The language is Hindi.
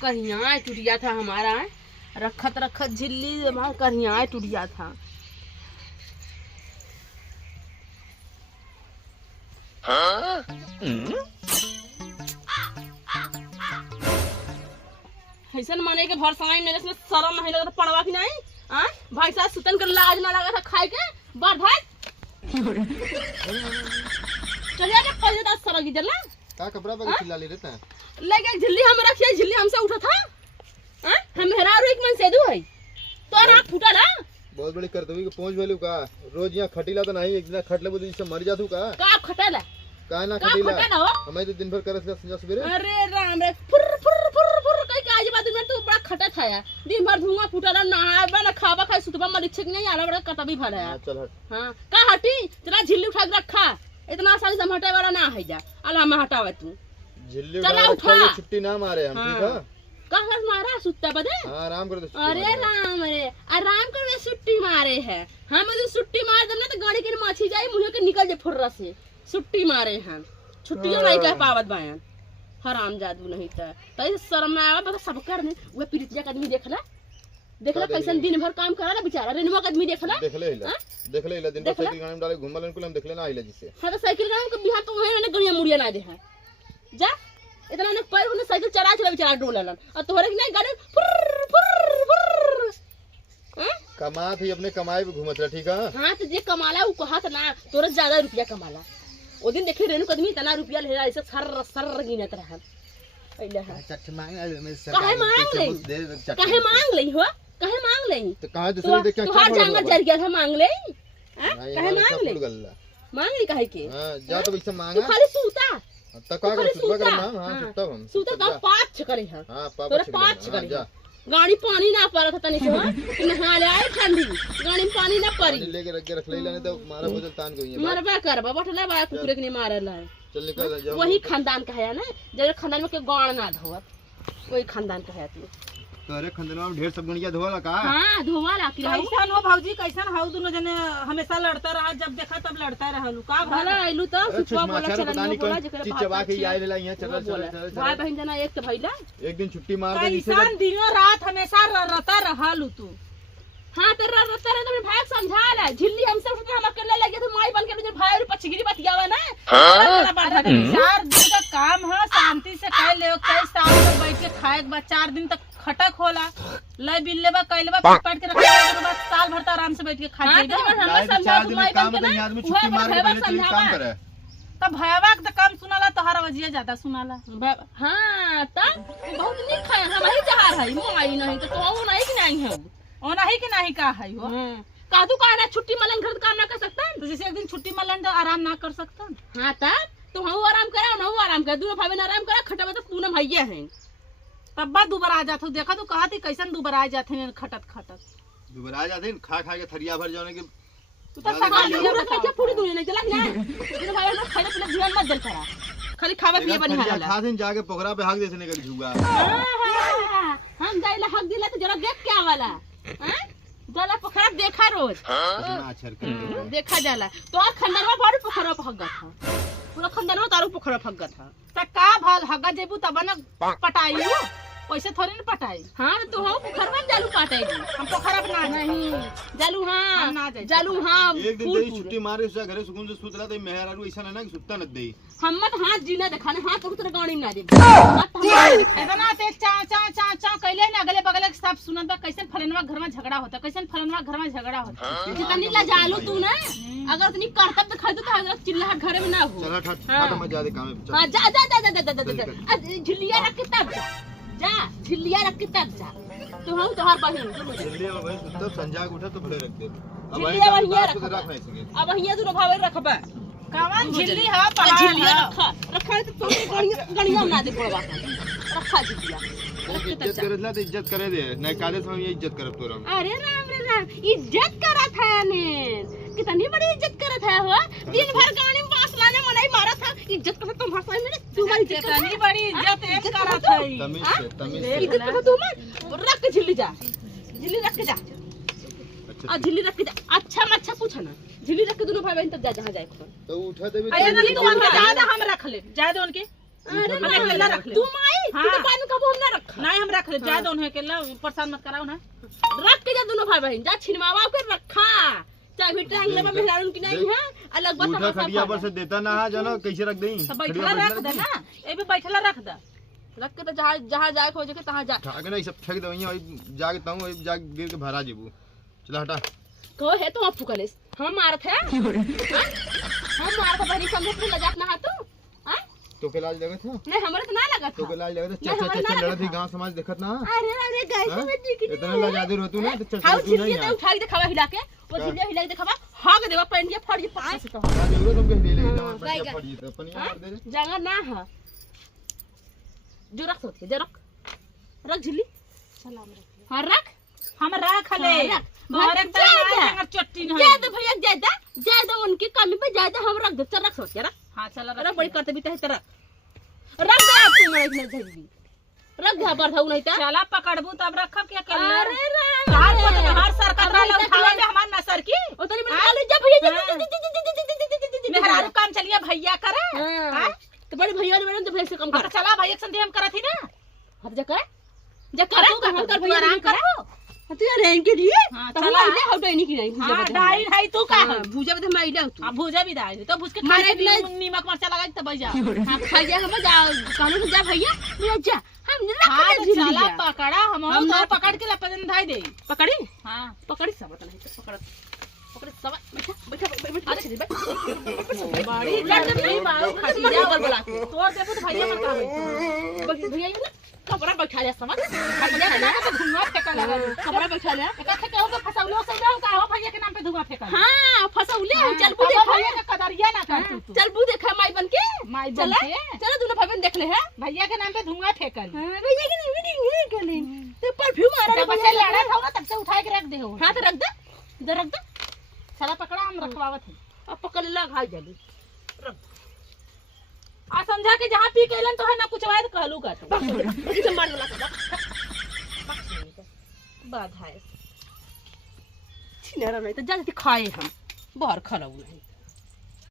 कहिया टूट गया था हमारा, रखत रखत झिल्ली हमारा कहिया टूट गया था। ऐसन माने के भर समय मेरे से शर्म नहीं लगा पड़वा की नहीं। भाई साहब सुतन कर लाज ना लगा था खाए के बार भाई चलिए के पहले 10 सरग की जला का कपड़ा पर चिल्ला ले रहता है लगे झिल्ली हम रखिए, झिल्ली हमसे उठा था। हम हेरार एक मन से दू है तो ना फूटा ना बहुत बड़ी कर दोगी पहुंच वालू का रोज यहाँ खटीला तो नहीं, एक दिन खट ले बोली मर जातू का खटेला का ना खटीला हमें तो दिन भर करत संजा सवेरे। अरे राम रे फुर फुर फुर फुर कई काज बात में तो बड़ा खटा था यार, दिन भर धुआं फूटा ना नहाबा ना खावा खाए सुतबा मरीक्षक नहीं आला बड़ा कटबी भर है। चल हट। हां का हटी तेरा झिल्ली उठा के रखा, इतना आसानी से हटाए वाला ना है जा अल्लाह में हटावे तू झिल्ली उठा छुट्टी ना मारे हम ठीक है कहां मारा सुत्ता बदे। आराम कर दे। अरे राम रे आराम कर वे छुट्टी मारे है हम तो छुट्टी मार देना तो गाड़ी के माछी जाई मुंह के निकल जे फुर्रा से छुट्टी मारे हैं छुट्टियों नहीं कह पावत बयान हराम जादू नहीं तो शर्म में आवा सब कर ने वो पीड़ितिया का आदमी देखला कैसन दिन भर काम करा बेचारा रेनुआ का आदमी देखला देख ले दिन भर साइकिल गाड़ी में डाले घुमलन कुल हम देख लेना आइला जिसे। हां तो साइकिल गाड़ी के बिहार तो वही ने गड़िया मुड़िया ना दे है जा इतना ने पैर ने साइकिल चला बेचारा डोललन और तोहरे की नहीं गाड़ी फुर फुर फुर कमा थी अपने कमाई पे घूमत रहा ठीक है। हां तो जे कमाला वो कहत ना तोरे ज्यादा रुपया कमाला ओ दिन देखे रेणु कदमी तना रुपया ले ऐसे सर सर गिनत रहा पहले है चट मांग ले काहे मांग ले हो काहे मांग ले तो कहां दूसरे देख के क्या जांगर जर गया था मांग ले काहे मांग ले काहे के। हां जा तो वैसे मांगा तू खाली सूता तो का कर सुतवा कर मां। हां सुतता हम सूता का पाँच करे है। हां पाँच करे गाड़ी पानी ना पड़ा था तनी से नहा ले आई ठंडी गाड़ी में पानी ना पड़ी लेके रख ले नहीं तो मारा बोतल तान को ये मरबा करबा बैठले बा कुकुरे के नहीं मारला है। चल निकल जाओ वही खानदान का है ना जरे खानदान में के गाड़ ना धोवत वही खानदान का है तू तोरे खानदान में ढेर सब गणिया धोवाला का। हां धोवाला कि कैसन हो भौजी कैसन हो दोनों जने हमेशा लड़ता रहा जब देखा तब लड़ता रहलू का भला आइलू तो सुचवा बोला चला नहीं बोला जेकरा चिचवा के आई लेला यहां चल भाई बहन जना एक तो भइला एक दिन छुट्टी मार दे कैसन दिनों रात हमेशा रहता रहलू तू। हां तेरा रहता रहे तो भाई समझा ला झिल्ली हमसे उठा हम अकेले लगे तो माई बन के जो भाई और पछगिरी बतियावा ना 4 दिन का काम है शांति से कह ले कई साल तक बैठ के खाए के बाद 4 दिन तक खटक होला ले बिल्ले बा कैले बा काट के रख के बाद साल भर आराम से बैठ के खा जाइबा। हम समझा तू माई बन के ना आदमी छुट्टी मार के पहले चली काम करे तब भयावा के काम सुनाला तोहरा वजिया ज्यादा सुनाला। हां तब बहुत नहीं खाए हम ही जहार है माई नहीं तो वो नहीं कि नहीं है ओ नहीं कि नहीं का है हो का तू कहना छुट्टी मलन घर काम ना कर सकता तो जैसे एक दिन छुट्टी मलन तो आराम ना कर सकता। हां तब तो हम आराम करा ना वो आराम कर दोनों भाई बहन आराम करा खटवा तो पूनम भैया हैं तब बा दुबारा आ जात हो देखा तू कहती कैसन दुबारा आ जाते खटत खटत दुबारा आ जाते खा के थरिया भर जाने के तू तो सगा लियो रखा पूरी दुनिया नहीं चला ना दोनों भाई बहन खाने पीने ध्यान मत दल करा खाली खावा पिए बनिया वाला खा दिन जाके पोखरा पे हक देने का झुगा हम जाइला हक दिला तो जरा देख क्या वाला हैं जाला पोखरा देखा रोज देखा जाला तो खंडरवा बारू पोखरा पहग था पूरा खंडरवा तारू पोखरा पहग था त का भल हगा जेबू तब न पटाई वैसे थोड़ी न पटाई। हां तो हम पोखरवा जालू पाटाई हम पोखरा बना नहीं जालू हां ना जाए जालू हां एक दिन तेरी छुट्टी मारे उससे घरे सुकून से सुतला तो मेहरारू ऐसा ना कि सुत्ता न दे हमत हाथ जीना दिखाने हाथ तो तेरे गाड़ी में ना दे इतना ते चा चा चा चा कहले न अगले बगल के सब सुनत बा कैसन फलनवा घर में झगड़ा होता कैसन फलनवा घर में झगड़ा होता जितनी ला जालू तू ना अगर तनी करतब तो खा दो तो चिल्लाहट घर में ना हो। चल हट मत जा दे काम पे हां जा जा जा जा झिल्लिया रख के तब जा झिल्लिया रख के तब जा तो हम तोहार बहन झिल्लिया में भाई सुत्ता संजा के उठा तो भले रख दे अब झिल्लिया वहिया रख नहीं सके अब वहिया दोनों भावे रखबा कावन झिल्ली है पहाड़ झिल्लिया रखा तो गणिया ना दे पड़वा रखा झिल्लिया इज्जत करला तो इज्जत करे दे नहीं काले समय ये इज्जत करब तोरा। अरे राम रे राम इज्जत करत है ने कितनी बड़ी इज्जत करत है हो दिन भर गाड़ी में बास लाने मनाई मारा था इज्जत करत तुम भाषा में तुम्हारी कितनी बड़ी इज्जत एक करत है तमीज से इज्जत करत तुम रख के झिल्ली जा झिल्ली रख के जा आ झिल्ली रख के जा अच्छा मच्छा पूछा ना झिल्ली रख के दोनों भाई बहन तब जा जहां जाए तो उठा देबे अरे नहीं तो उनका ज्यादा हम रख ले ज्यादा उनके अरे ऊपर नहीं, अकेला रख ले। तू माई हाँ। तू तो बाद में कबो हम ना रखा नहीं हम रख ले जा दो उन्हें अकेला परेशान मत कराओ ना। रख के जा दोनों भाई बहन जा छिनवावा के रखा चाहे भी टांग ले मेहरारू की नहीं है अलग बात जूठा खटिया पर से देता ना है जानो कैसे रख देई तो बैठला रख दे ना ये भी बैठला रख दे। रख के तो जहाँ जहाँ जाए खोजे के तहाँ जा उठा के ना ये सब फेंक दो यहीं जाके ताऊ जाके गिर के भरा जेबू चला हटा कहो है तो आप फुकलेस हम मारत है हाँ? हम मारत बहनी समझ में लजात ना तू हाँ? तो के लाज लगत है नहीं हमारे तो ना लगा तो के था लाज लगत नहीं, हमारे चाचा ना लड़त ही गांव समाज देखत ना अरे अरे गैस हाँ? में दिख इतना लजादे रहतू ना तो चल हाउ तू नहीं छिलिए है उठा के दिखावा हिला के वो झिलिया हिला के दिखावा हाग देवा पेंडिया फड़ जे पांच से तो क्या जरूरत तुमके हिले हाँ, जमा पर गाय- पड़ जी तो पनिया हाँ? मार दे रे जगह ना है जो रख सोच के जो रख झिल्ली हाँ रख हम रख ले हाँ, रख। और एक जा, जा। तरह चट्टी नहीं ज्यादा भैया ज्यादा उनकी कमी पे ज्यादा हम रख दे चल रख सोच के रख हां चल रख बड़ी करते भी तरह रख दे आप तुम इतना जल्दी रख दे पर था नहीं ता चला पकड़बू तब रखब क्या कर ले अरे राम कहां को तो हर सरकार वाला उठावे में हमार ना सर की ओ तनी में खाली जा भैया मेहरारू काम चलिए भैया करे हां तो बड़े भैया ने मैडम तो भैया से कम हाँ, कर तो चला भैया के संधे हम करत ही ना अब जा कर तू हम कर भैया आराम नहीं कर करो तू रेन के लिए हाँ, तो चला। हम ले हटाई नहीं की नहीं हां डाई है तू का हां भूजा में तो मैं ले तू हां भूजा भी डाई तो भूज के मारे खाने के के नीमक मरचा लगा के तब जा हां भैया हम जा कहने से जा भैया ले जा हम रख हां ले तो झिल्ली चला जा पकड़ा हम हम तो ना पकड़ के लपन धाई दे पकड़ी हां पकड़ी सब नहीं तो पकड़ पकड़ी सब बैठा बैठा अच्छे बैठ बड़ी लड़ नहीं बाबू खटी जा बोला तोड़ देबू तो भैया मत आवे भैया ये ना कपड़ा बैठा ले समझ भैया के नाम पे धुआं फेंका लगा कपड़ा बैठा ले एका के हो तो फसौलो से जाओ का हो भैया के नाम पे धुआं फेंका हां फसौले चल बू अब देखा भैया के कदरिया ना कर तू चल बू देखा माई बन के माई चल बन के चलो दोनों भाई बहन देख ले है भैया के नाम पे धुआं फेंकल भैया की नहीं मीटिंग है कल तो परफ्यूम आ जब रहा बच्चे लड़ा था ना तब से उठा के रख दे हो हां तो रख दे इधर रख दे चला पकड़ा हम रखवावत है अब पकड़ ला घाल जल्दी आ समझा के जहां पी केलन तो है ना कुछ वायद कहलू का तो इसे मार वाला बात है छिनेरा नहीं तो जल्दी खाए हम बाहर खा लो नहीं